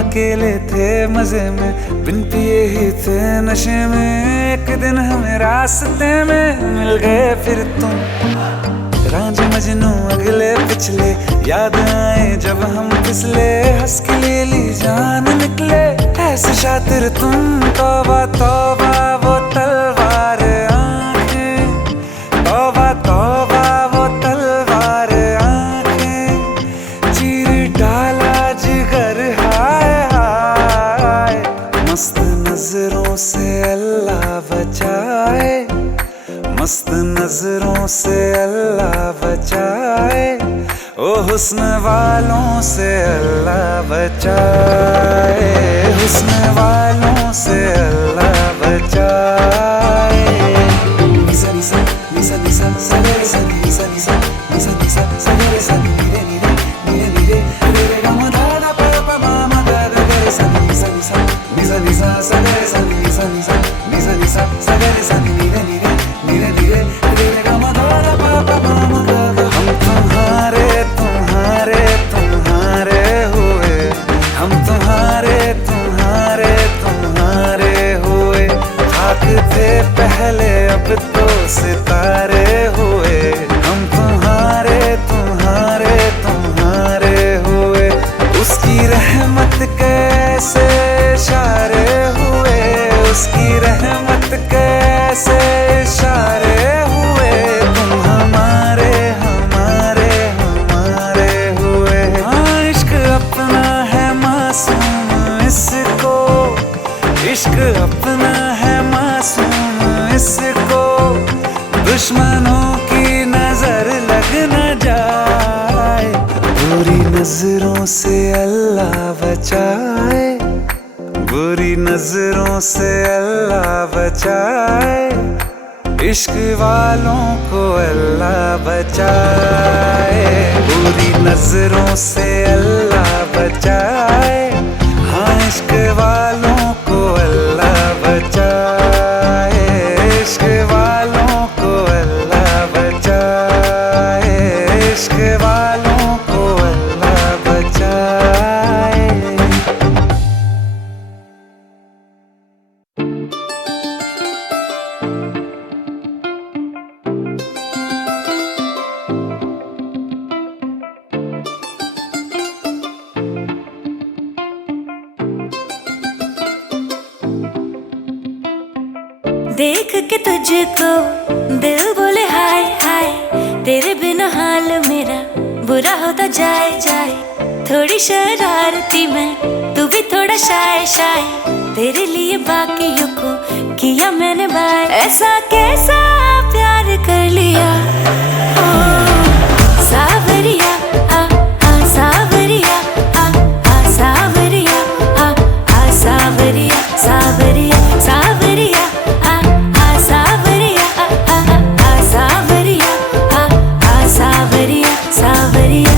अकेले थे मजे में बिन पिए ही थे नशे में, एक दिन हमें रास्ते में मिल गए फिर तुम, रांझे मजनू अगले पिछले याद आए जब हम फिसले, हंस के ले ली जान निकले ऐसे शातिर तुम। तौबा तौबा वो तलवार आंखें, तौबा तौबा वो तलवार आंखें, चीर डाला जिगर हाय हाय, मस्त नजरों से अल्लाह बचाए, मस्त नजरों से अल्लाह बचाए, ओ हुस्न वालों से अल्लाह बचाए, हुस्न वालों से अल्लाह बचाए। निसा निसा निसा निसा सरे सा निसा निसा निसा निसा सरे सा नीरे नीरे नीरे नीरे रे गा मा धा धा पा पा मा मा गा गा गा सा निसा निसा निसा निसा सरे सा निसा निसा निसा निसा सरे सा नीरे नीरे नीरे नीरे रे गा मा धा धा पा पा मा मा गा गा। हम तुम्हारे तुम्हारे तुम्हारे हुए, हम तुम्हारे तुम्हारे तुम्हारे हुए, खाक थे पहले अब तो सितारे हुए, हम तुम्हारे तुम्हारे तुम्हारे हुए, उसकी रहमत कैसे इशारे हुए, उसकी रहमत कैसे इशारे हुए, तुम हमारे हमारे हमारे हुए। हाँ इश्क अपना है मासूम इसको, इश्क अपना है मासूम, इसको दुश्मनों की नजर लग न जाए। बुरी नजरों से अल्लाह बचाए, बुरी नजरों से अल्लाह बचाए। इश्क वालों को अल्लाह बचाए, बुरी नजरों से अल्लाह बचाए। हाँ, इश्क वालों को अल्लाह बचाए, इश्क वालों को अल्लाह बचाए, इश्क वालों को अल्लाह बचाए। देख के तुझको दिल बोले हाय हाय, तेरे बिना हाल मेरा बुरा होता जाए जाए। थोड़ी शरारती मैं, तू भी थोड़ा शाय शाय, तेरे लिए बाकियों को किया मैंने बाय। ऐसा कैसा प्यार कर लिया ओ सावरिया, आ सावरिया, आ सावरिया, आ सावरिया, सावरिया सावरिया, आ सावरिया, आ सावरिया, आ सावरिया सावरिया।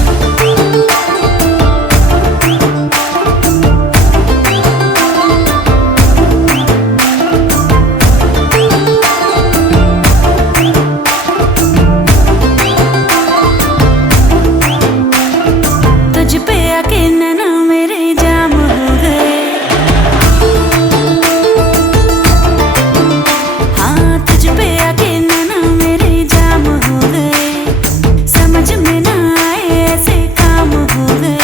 तुझ पे आके नैना मेरे जाम हो गए, हाँ तुझ पे आके नैना मेरे जाम हो गए। समझ में ना आए ऐसे काम हो गए।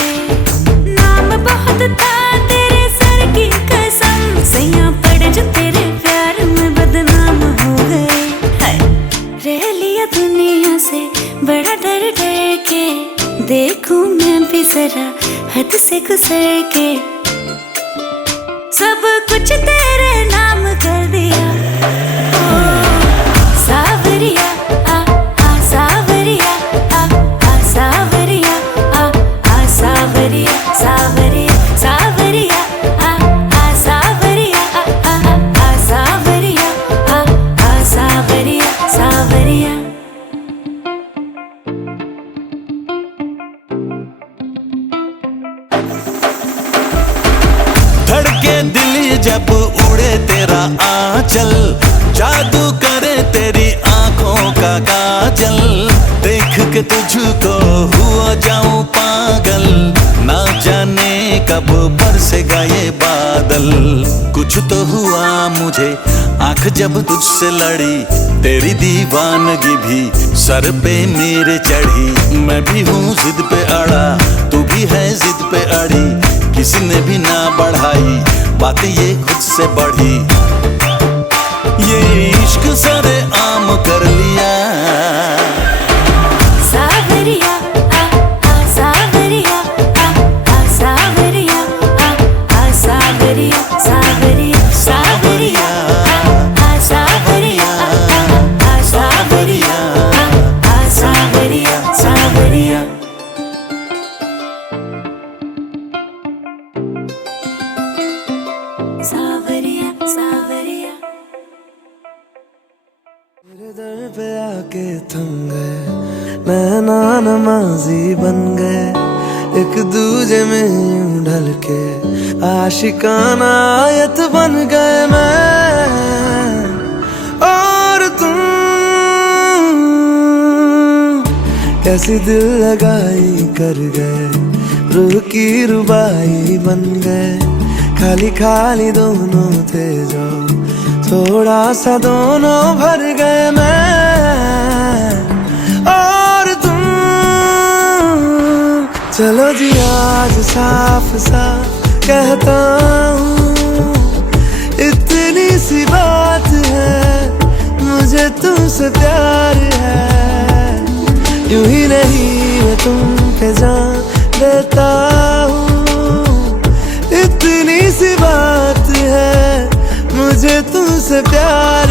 नाम बहुत था तेरे सर की कसम, सैया पड़ जो तेरे प्यार में बदनाम हो गए। हाय, रह लिया दुनिया से बड़ा डर डर के, देखूं मैं भी जरा हद से गुजर के। सब कुछ तेरे नाम कर दिया ओ सावरिया, आ सावरिया, आ सावरिया, आ सावरिया सावरिया सावरिया, आ सावरिया, आ सावरिया, आ सावरिया सावरिया। धड़के दिल जब उड़े तेरा आंचल, जादू करे तेरी आंखों का काजल। देख के तुझको हुआ जाऊं पागल, ना जाने कब बरसेगा ये बादल। कुछ तो हुआ मुझे आंख जब तुझसे लड़ी, तेरी दीवानगी भी सर पे मेरे चढ़ी। मैं भी हूँ जिद पे अड़ा, तू भी है जिद पे अड़ी, किसी ने भी ना बढ़ाई बातें ये खुद से बढ़ी। ये इश्क सरे आम कर लिया सावरिया, आ सावरिया, आ सावरिया, आ सावरिया सावरिया सावरिया, आ सावरिया, आ सावरिया, आ सावरिया सावरिया। सावरिया सावरिया। मेरे दर पे आके थम गए, नैना नमाजी बन गए। एक दूजे में यूं ढल के आशिकाना आयत बन गए मैं और तुम। कैसी दिल लगाई कर गए, रूह की रुबाई बन गए। खाली खाली दोनों थे जो, थोड़ा सा दोनों भर गए मैं और तुम। चलो जी आज साफ साफ कहता हूँ, इतनी सी बात है, मुझे तुमसे प्यार है। यूं ही नहीं मैं तुम पे जान देता हूँ, इतनी सी बात है, प्यार